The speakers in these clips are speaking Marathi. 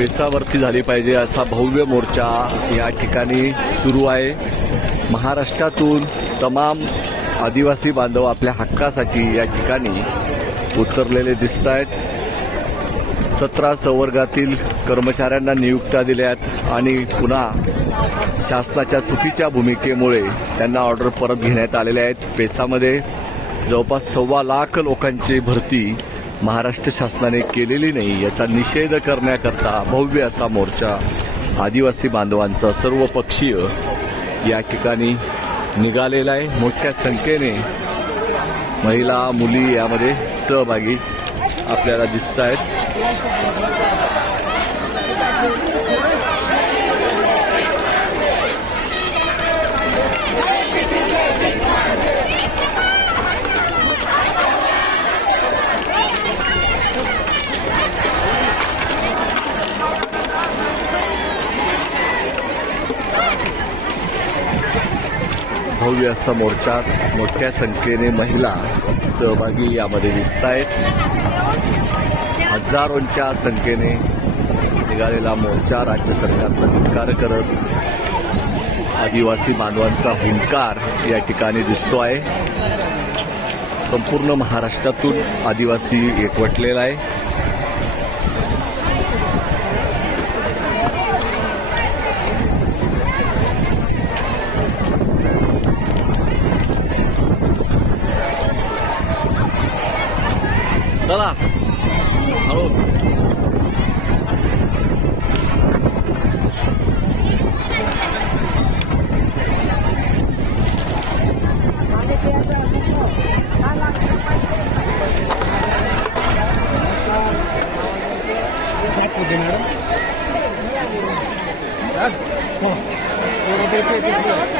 पेसावरती झाली पाहिजे असा भव्य मोर्चा या ठिकाणी सुरू आहे. महाराष्ट्रातून तमाम आदिवासी बांधव आपल्या हक्कासाठी या ठिकाणी उतरलेले दिसत आहेत सतरा संवर्गातील कर्मचाऱ्यांना नियुक्त्या दिल्यात आणि पुन्हा शासनाच्या चुकीच्या भूमिकेमुळे त्यांना ऑर्डर परत घेण्यात आलेल्या आहेत. पेसामध्ये जवळपास सव्वा लाख लोकांची भरती महाराष्ट्र शासनाने केलेली नाही याचा निषेध करण्याकरता भव्य असा मोर्चा आदिवासी बांधवांचा सर्व पक्षीय या ठिकाणी निघालेला आहे. मोठ्या संख्येने महिला मुली यामध्ये सहभागी आपल्याला दिसत आहेत भव्य असा मोर्चा मोठ्या संख्येने महिला सहभागी यामध्ये दिसत आहेत हजारोंच्या संख्येने निघालेला मोर्चा राज्य सरकारचा हुंकार करत आदिवासी बांधवांचा हुंकार या ठिकाणी दिसतो आहे संपूर्ण महाराष्ट्रातून आदिवासी एकवटलेला आहे. Mantap. Halo. Oh, oh, oh, oh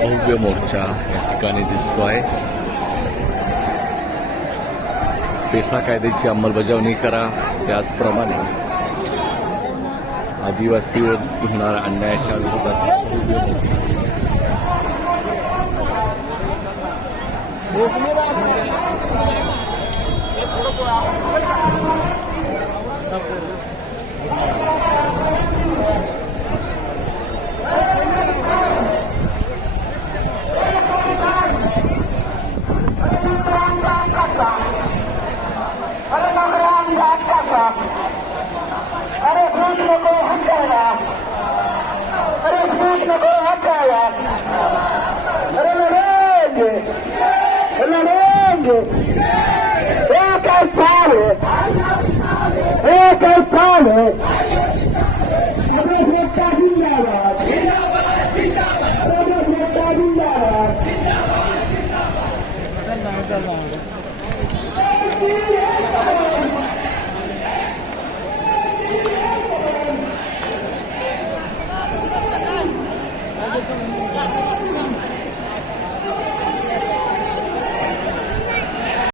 भव्य मोर्चा या ठिकाणी दिसतो आहे पेसा कायद्याची अंमलबजावणी करा त्याचप्रमाणे आदिवासीवर होणाऱ्या अन्यायाच्या विरोधात Grande. Eu é Caetano. É Eu Caetano.